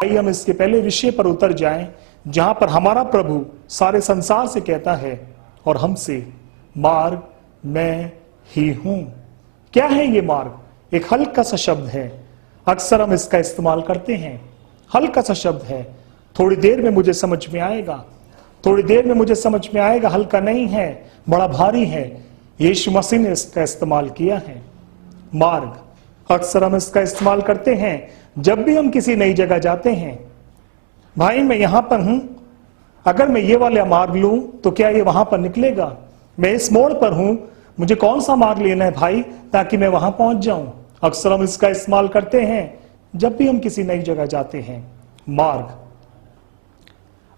आइए हम इसके पहले विषय पर उतर जाएं, जहां पर हमारा प्रभु सारे संसार से कहता है और हमसे, मार्ग मैं ही हूं। क्या है ये मार्ग? एक हल्का सा शब्द है, अक्सर हम इसका इस्तेमाल करते हैं। हल्का सा शब्द है, थोड़ी देर में मुझे समझ में आएगा, थोड़ी देर में मुझे समझ में आएगा। हल्का नहीं है, बड़ा भारी है। यीशु मसीह ने इसका इस्तेमाल किया है। मार्ग अक्सर हम इसका इस्तेमाल करते हैं जब भी हम किसी नई जगह जाते हैं। भाई मैं यहां पर हूं, अगर मैं ये वाला मार्ग लूं तो क्या ये वहां पर निकलेगा? मैं इस मोड़ पर हूं, मुझे कौन सा मार्ग लेना है भाई, ताकि मैं वहां पहुंच जाऊं। अक्सर हम इसका इस्तेमाल करते हैं जब भी हम किसी नई जगह जाते हैं। मार्ग,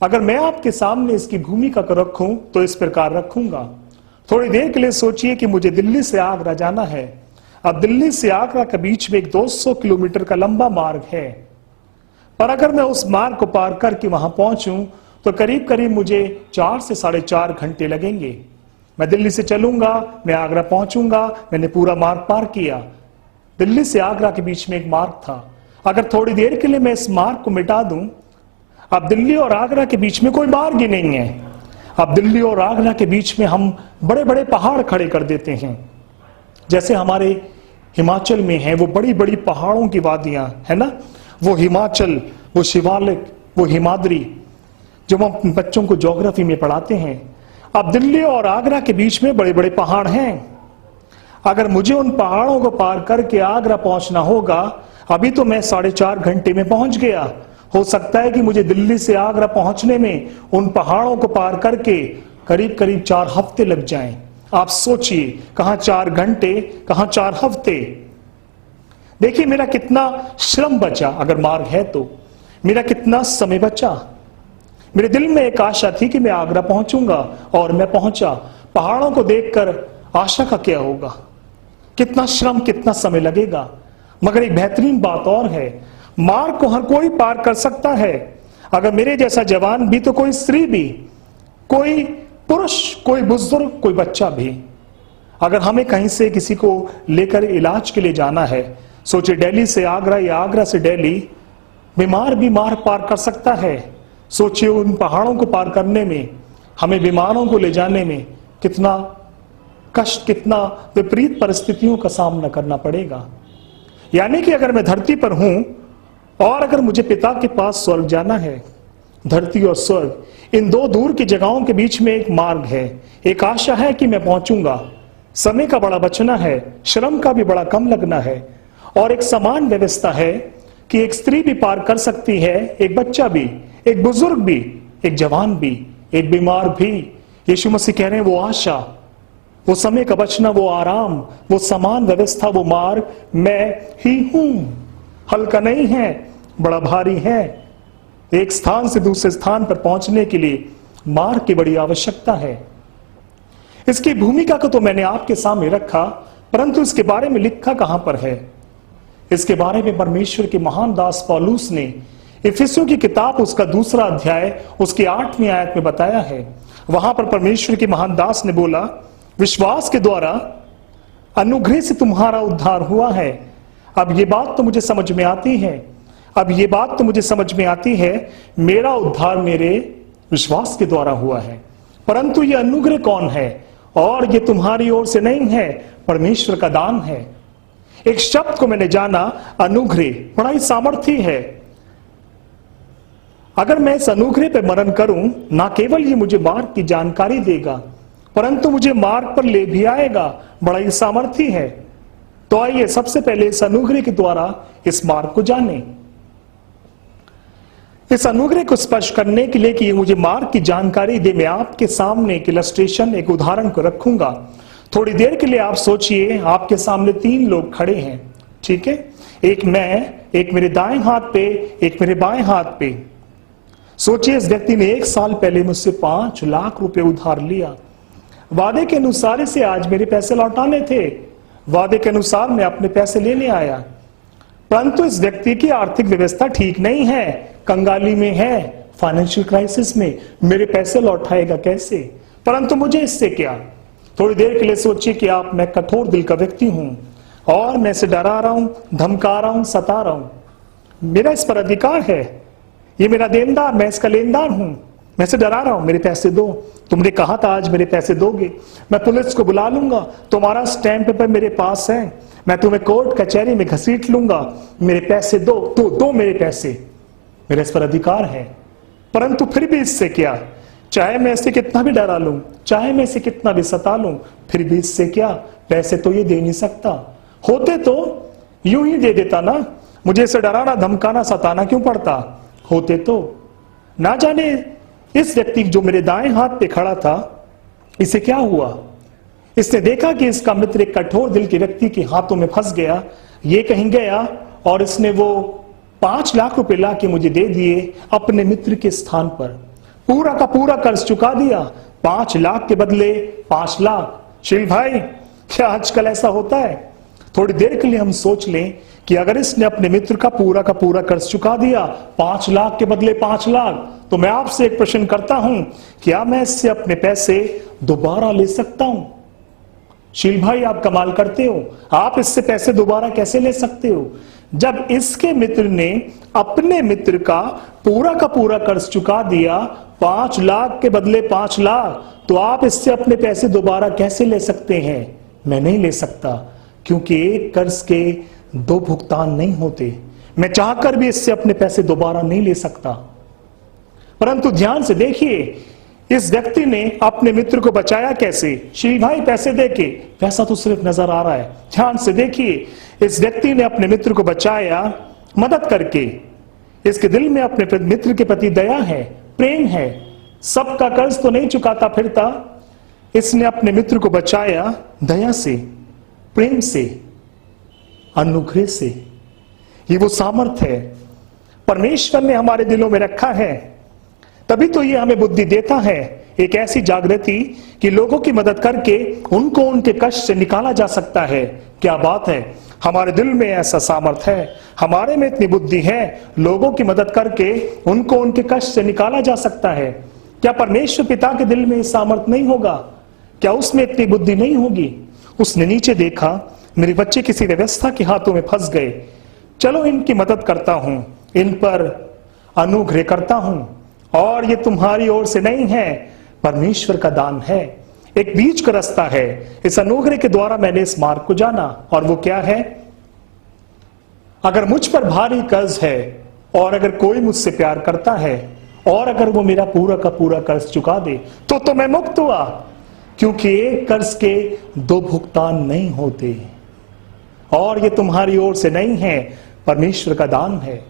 अगर मैं आपके सामने इसकी भूमिका को रखूं तो इस प्रकार रखूंगा। थोड़ी देर के लिए सोचिए कि मुझे दिल्ली से आगरा जाना है। अब दिल्ली से आगरा के बीच में एक 200 किलोमीटर का लंबा मार्ग है, पर अगर मैं उस मार्ग को पार करके वहां पहुंचूं तो करीब करीब मुझे 4 से 4.5 घंटे लगेंगे। मैं दिल्ली से चलूंगा, मैं आगरा पहुंचूंगा, मैंने पूरा मार्ग पार किया। दिल्ली से आगरा के बीच में एक मार्ग था। अगर थोड़ी देर के लिए मैं इस मार्ग को मिटा दूं, अब दिल्ली और आगरा के बीच में कोई मार्ग ही नहीं है। अब दिल्ली और आगरा के बीच में हम बड़े बड़े पहाड़ खड़े कर देते हैं, जैसे हमारे हिमाचल में है वो बड़ी बड़ी पहाड़ों की वादियां है ना, वो हिमाचल, वो शिवालिक, वो हिमाद्री, जो हम बच्चों को ज्योग्राफी में पढ़ाते हैं। अब दिल्ली और आगरा के बीच में बड़े बड़े पहाड़ हैं। अगर मुझे उन पहाड़ों को पार करके आगरा पहुंचना होगा, अभी तो मैं 4.5 घंटे में पहुंच गया। हो सकता है कि मुझे दिल्ली से आगरा पहुंचने में उन पहाड़ों को पार करके करीब करीब 4 हफ्ते लग जाएं। आप सोचिए, कहां 4 घंटे, कहां 4 हफ्ते। देखिए मेरा कितना श्रम बचा, अगर मार्ग है तो मेरा कितना समय बचा। मेरे दिल में एक आशा थी कि मैं आगरा पहुंचूंगा और मैं पहुंचा। पहाड़ों को देखकर आशा का क्या होगा, कितना श्रम, कितना समय लगेगा। मगर एक बेहतरीन बात और है, मार्ग को हर कोई पार कर सकता है। अगर मेरे जैसा जवान भी तो कोई स्त्री भी, कोई पुरुष, कोई बुजुर्ग, कोई बच्चा भी। अगर हमें कहीं से किसी को लेकर इलाज के लिए जाना है, सोचिए दिल्ली से आगरा या आगरा से दिल्ली, बीमार भी मार्ग पार कर सकता है। सोचिए उन पहाड़ों को पार करने में, हमें बीमारों को ले जाने में कितना कष्ट, कितना विपरीत परिस्थितियों का सामना करना पड़ेगा। यानी कि अगर मैं धरती पर हूं और अगर मुझे पिता के पास स्वर्ग जाना है, धरती और स्वर्ग इन 2 दूर की जगहों के बीच में एक मार्ग है, एक आशा है कि मैं पहुंचूंगा। समय का बड़ा बचना है, श्रम का भी बड़ा कम लगना है, और एक समान व्यवस्था है कि एक स्त्री भी पार कर सकती है, एक बच्चा भी, एक बुजुर्ग भी, एक जवान भी, एक बीमार भी। यीशु मसीह कह रहे हैं वो आशा, वो समय का बचना, वो आराम, वो समान व्यवस्था, वो मार्ग मैं ही हूं। हल्का नहीं है, बड़ा भारी है। एक स्थान से दूसरे स्थान पर पहुंचने के लिए मार्ग की बड़ी आवश्यकता है। इसकी भूमिका को तो मैंने आपके सामने रखा, परंतु इसके बारे में लिखा कहां पर है? इसके बारे में परमेश्वर के महान दास पौलुस ने इफिसियों की किताब उसका 2 अध्याय उसकी 8वीं आयत में बताया है। वहां पर परमेश्वर के महान दास ने बोला, विश्वास के द्वारा अनुग्रह से तुम्हारा उद्धार हुआ है। अब ये बात तो मुझे समझ में आती है, अब ये बात तो मुझे समझ में आती है, मेरा उद्धार मेरे विश्वास के द्वारा हुआ है, परंतु ये अनुग्रह कौन है? और ये तुम्हारी ओर से नहीं है, परमेश्वर का दान है। एक शब्द को मैंने जाना, अनुग्रह, बड़ा ही सामर्थ्य है। अगर मैं इस अनुग्रह पे मनन करूं, ना केवल ये मुझे मार्ग की जानकारी देगा, परंतु मुझे मार्ग पर ले भी आएगा, बड़ा ही सामर्थ्य है। तो आइए सबसे पहले इस अनुग्रह के द्वारा इस मार्ग को जाने। इस अनुग्रह को स्पर्श करने के लिए कि ये मुझे मार्ग की जानकारी दे, मैं आपके सामने एक इलस्ट्रेशन, एक उदाहरण को रखूंगा। थोड़ी देर के लिए आप सोचिए, आपके सामने 3 लोग खड़े हैं, ठीक है? एक मैं, एक मेरे दाएं हाथ पे, एक मेरे बाएं हाथ पे। सोचिए इस व्यक्ति ने 1 साल पहले मुझसे 5 लाख रुपए उधार लिया। वादे के अनुसार से आज मेरे पैसे लौटाने थे, वादे के अनुसार मैं अपने पैसे लेने आया, परंतु इस व्यक्ति की आर्थिक व्यवस्था ठीक नहीं है, कंगाली में है, फाइनेंशियल क्राइसिस में। मेरे पैसे लौटाएगा कैसे? परंतु मुझे इससे क्या? थोड़ी देर के लिए सोचिए कि मैं कठोर दिल का व्यक्ति हूं और मैं इसे डरा रहा हूं, धमका रहा हूं, सता रहा हूं। मेरा इस पर अधिकार है, ये मेरा देनदार, मैं इसका लेनदार हूं, मैं इसे डरा रहा हूं, मेरे पैसे दो, तुमने कहा था आज मेरे पैसे दोगे, मैं पुलिस को बुला लूंगा, तुम्हारा स्टैंप पेपर मेरे पास है, मैं तुम्हें कोर्ट कचहरी में घसीट लूंगा, मेरे पैसे दो, तो दो मेरे पैसे, मेरे इस पर अधिकार है। परंतु फिर भी इससे क्या, चाहे मैं इसे कितना भी डरा लूं, चाहे मैं इसे कितना भी सता लूं, फिर भी इससे क्या, पैसे तो ये दे नहीं सकता। होते तो यूं ही दे देता ना, मुझे इसे डराना धमकाना सताना क्यों पड़ता। होते तो ना जाने इस व्यक्ति जो मेरे दाएं हाथ पे खड़ा था, इसे क्या हुआ। इसने देखा कि इसका मित्र एक कठोर दिल के व्यक्ति के हाथों में फंस गया। ये कहीं गया और इसने वो 5 लाख रुपए ला के मुझे दे दिए अपने मित्र के स्थान पर, पूरा का पूरा कर्ज चुका दिया। 5 लाख के बदले 5 लाख। शील भाई, क्या आजकल ऐसा होता है। थोड़ी देर के लिए हम सोच लें कि अगर इसने अपने मित्र का पूरा कर्ज चुका दिया 5 लाख के बदले 5 लाख, तो मैं आपसे एक प्रश्न करता हूं, क्या मैं इससे अपने पैसे दोबारा ले सकता हूं। शील भाई, आप कमाल करते हो, आप इससे पैसे दोबारा कैसे ले सकते हो। जब इसके मित्र ने अपने मित्र का पूरा कर्ज चुका दिया 5 लाख के बदले 5 लाख, तो आप इससे अपने पैसे दोबारा कैसे ले सकते हैं। मैं नहीं ले सकता, क्योंकि एक कर्ज के 2 भुगतान नहीं होते। मैं चाहकर भी इससे अपने पैसे दोबारा नहीं ले सकता। परंतु ध्यान से देखिए, इस व्यक्ति ने अपने मित्र को बचाया कैसे। शील भाई, पैसे देके, पैसा तो सिर्फ नजर आ रहा है। ध्यान से देखिए, इस व्यक्ति ने अपने मित्र को बचाया मदद करके। इसके दिल में अपने मित्र के प्रति दया है, प्रेम है। सबका कर्ज तो नहीं चुकाता फिरता, इसने अपने मित्र को बचाया दया से, प्रेम से, अनुग्रह से। ये वो सामर्थ्य है परमेश्वर ने हमारे दिलों में रखा है। तभी तो ये हमें बुद्धि देता है, एक ऐसी जागृति कि लोगों की मदद करके उनको उनके कष्ट से निकाला जा सकता है। क्या बात है, हमारे दिल में ऐसा सामर्थ्य है, हमारे में इतनी बुद्धि है, लोगों की मदद करके उनको उनके कष्ट से निकाला जा सकता है। क्या परमेश्वर पिता के दिल में सामर्थ्य नहीं होगा, क्या उसमें इतनी बुद्धि नहीं होगी। उसने नीचे देखा, मेरे बच्चे किसी व्यवस्था के हाथों में फंस गए, चलो इनकी मदद करता हूं, इन पर अनुग्रह करता हूं, और ये तुम्हारी ओर से नहीं है, परमेश्वर का दान है, एक बीच का रास्ता है। इस अनुग्रह के द्वारा मैंने इस मार्ग को जाना, और वो क्या है, अगर मुझ पर भारी कर्ज है और अगर कोई मुझसे प्यार करता है और अगर वो मेरा पूरा का पूरा कर्ज चुका दे तो मैं मुक्त हुआ, क्योंकि एक कर्ज के 2 भुगतान नहीं होते, और ये तुम्हारी ओर से नहीं है, परमेश्वर का दान है।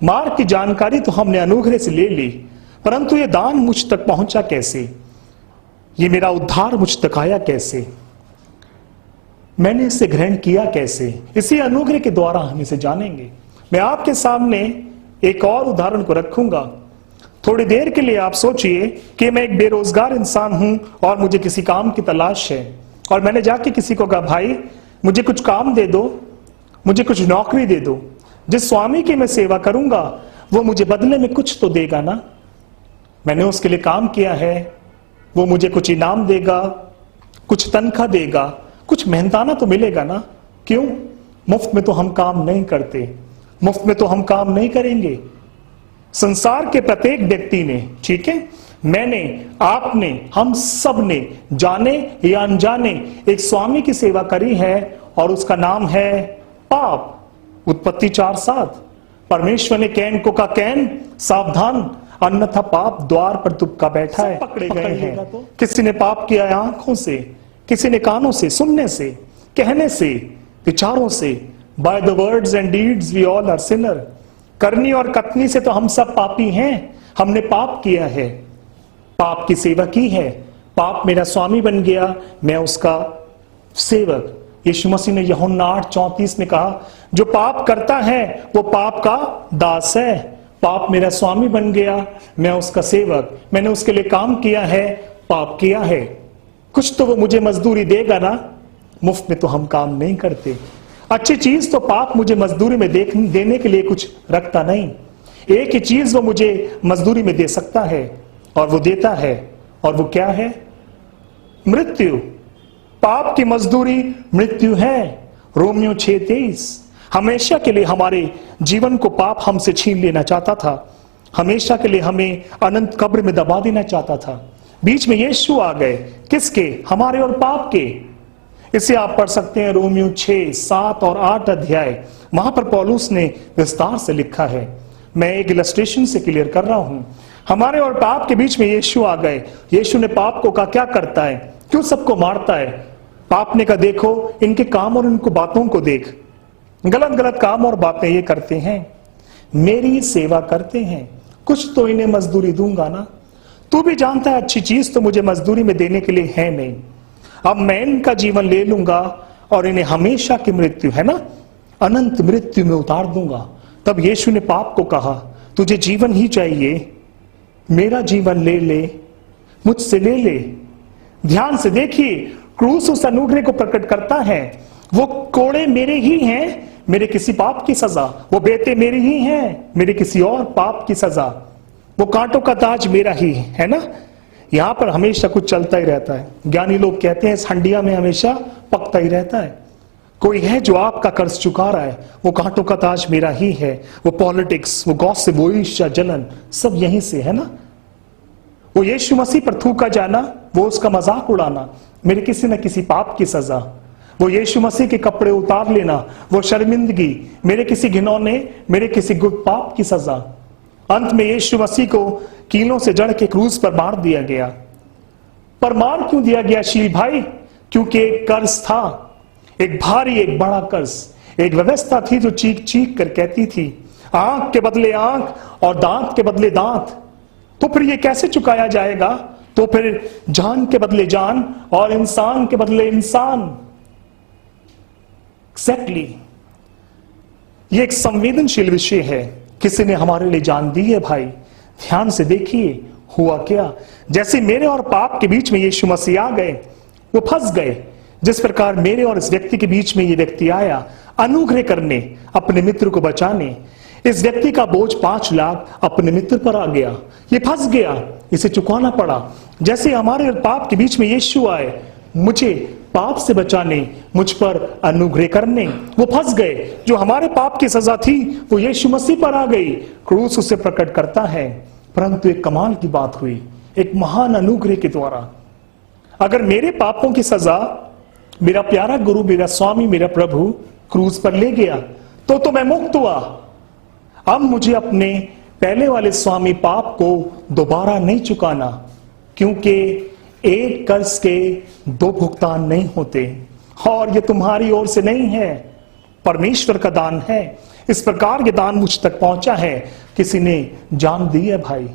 मार्ग की जानकारी तो हमने अनुग्रह से ले ली, परंतु ये दान मुझ तक पहुंचा कैसे, ये मेरा उद्धार मुझ तक आया कैसे, मैंने इसे ग्रहण किया कैसे, इसी अनुग्रह के द्वारा हम इसे जानेंगे। मैं आपके सामने एक और उदाहरण को रखूंगा। थोड़ी देर के लिए आप सोचिए कि मैं एक बेरोजगार इंसान हूं और मुझे किसी काम की तलाश है, और मैंने जाके किसी को कहा, भाई मुझे कुछ काम दे दो, मुझे कुछ नौकरी दे दो, जिस स्वामी की मैं सेवा करूंगा वो मुझे बदले में कुछ तो देगा ना। मैंने उसके लिए काम किया है, वो मुझे कुछ इनाम देगा, कुछ तनख्वाह देगा, कुछ मेहनताना तो मिलेगा ना। क्यों, मुफ्त में तो हम काम नहीं करते, मुफ्त में तो हम काम नहीं करेंगे। संसार के प्रत्येक व्यक्ति ने, ठीक है, मैंने, आपने, हम सब ने जाने या अनजाने एक स्वामी की सेवा करी है, और उसका नाम है पाप। उत्पत्ति 4:7। परमेश्वर ने कैन को कहा, कैन सावधान, अन्यथा पाप द्वार पर तुपका बैठा है। पकड़े गए हैं। तो किसी ने पाप किया है आंखों से, किसी ने कानों से, सुनने से, कहने से, विचारों से। By the words and deeds we all are sinner. करनी और कथनी से तो हम सब पापी हैं, हमने पाप किया है, पाप की सेवा की है। पाप मेरा स्वामी बन गया, मैं उसका सेवक। यीशु मसीह ने यूहन्ना 8:34 में कहा, जो पाप करता है वो पाप का दास है। पाप मेरा स्वामी बन गया, मैं उसका सेवक, मैंने उसके लिए काम किया है, पाप किया है, कुछ तो वो मुझे मजदूरी देगा ना। मुफ्त में तो हम काम नहीं करते। अच्छी चीज तो पाप मुझे मजदूरी में देने के लिए कुछ रखता नहीं। एक ही चीज वो मुझे मजदूरी में दे सकता है, और वो देता है, और वो क्या है, मृत्यु। पाप की मजदूरी मृत्यु है। रोमियो 6:23। हमेशा के लिए हमारे जीवन को पाप हमसे छीन लेना चाहता था। हमेशा के लिए हमें अनंत कब्र में दबा देना चाहता था। बीच में यीशु आ गए, किसके? हमारे और पाप के। इसे आप पढ़ सकते हैं रोमियो 6, 7 और 8 अध्याय। वहां पर पौलुस ने विस्तार से लिखा है। मैं एक इलस्ट्रेशन से क्लियर कर रहा हूं। हमारे और पाप के बीच में यीशु आ गए। यीशु ने पाप को कहा क्या करता है, क्यों सबको मारता है? पाप ने कहा देखो इनके काम और इनको बातों को देख, गलत गलत काम और बातें ये करते हैं, मेरी सेवा करते हैं, कुछ तो इन्हें मजदूरी दूंगा ना। तू भी जानता है अच्छी चीज तो मुझे मजदूरी में देने के लिए है नहीं। अब मैं इनका जीवन ले लूंगा और इन्हें हमेशा की मृत्यु, है ना, अनंत मृत्यु में उतार दूंगा। तब यीशु ने पाप को कहा तुझे जीवन ही चाहिए, मेरा जीवन ले ले, मुझसे ले ले। ध्यान से देखिए, क्रूस उस अनुग्रह को प्रकट करता है। वो कोड़े मेरे ही हैं, मेरे किसी पाप की सजा। वो बेटे मेरे ही हैं, मेरे किसी और पाप की सजा। वो कांटों का ताज मेरा ही है ना। यहां पर हमेशा कुछ चलता ही रहता है। ज्ञानी लोग कहते हैं इस हंडिया में हमेशा पकता ही रहता है। कोई है जो आपका कर्ज चुका रहा है, वो कांटों का ताज मेरा ही है। वो पॉलिटिक्स, वो गॉसिप, वो ईर्ष्या, जलन, सब यहीं से है ना। वो यीशु मसीह पर थूका जाना, वो उसका मजाक उड़ाना, मेरे किसी न किसी पाप की सजा। वो यीशु मसीह के कपड़े उतार लेना, वो शर्मिंदगी, मेरे किसी घिनौने, मेरे किसी गुप्त पाप की सजा। अंत में यीशु मसीह को कीलों से जड़ के क्रूस पर मार दिया गया। पर मार क्यों दिया गया शील भाई? क्योंकि एक कर्ज था, एक भारी, एक बड़ा कर्ज। एक व्यवस्था थी जो चीख चीख कर कहती थी आंख के बदले आंख और दांत के बदले दांत। तो फिर ये कैसे चुकाया जाएगा? तो फिर जान के बदले जान और इंसान के बदले इंसान। एग्जैक्टली, ये एक संवेदनशील विषय है। किसी ने हमारे लिए जान दी है भाई। ध्यान से देखिए हुआ क्या। जैसे मेरे और पाप के बीच में यीशु मसीह आ गए, वो फंस गए। जिस प्रकार मेरे और इस व्यक्ति के बीच में ये व्यक्ति आया अनुग्रह करने, अपने मित्र को बचाने, इस व्यक्ति का बोझ 5 लाख अपने मित्र पर आ गया। ये फंस गया, इसे चुकाना पड़ा। जैसे हमारे और पाप के बीच में यीशु आए, मुझे पाप से बचाने, मुझ पर अनुग्रह करने। वो फंस गए। जो हमारे पाप की सजा थी वो यीशु मसीह पर आ गई। क्रूस उसे प्रकट करता है। परंतु एक कमाल की बात हुई, एक महान अनुग्रह के द्वारा। अगर मेरे पापों की सजा मेरा प्यारा गुरु, मेरा स्वामी, मेरा प्रभु क्रूस पर ले गया तो मैं मुक्त हुआ। अब मुझे अपने पहले वाले स्वामी पाप को दोबारा नहीं चुकाना, क्योंकि एक कर्ज के 2 भुगतान नहीं होते। और ये तुम्हारी ओर से नहीं है, परमेश्वर का दान है। इस प्रकार ये दान मुझ तक पहुंचा है, किसी ने जान दी है भाई।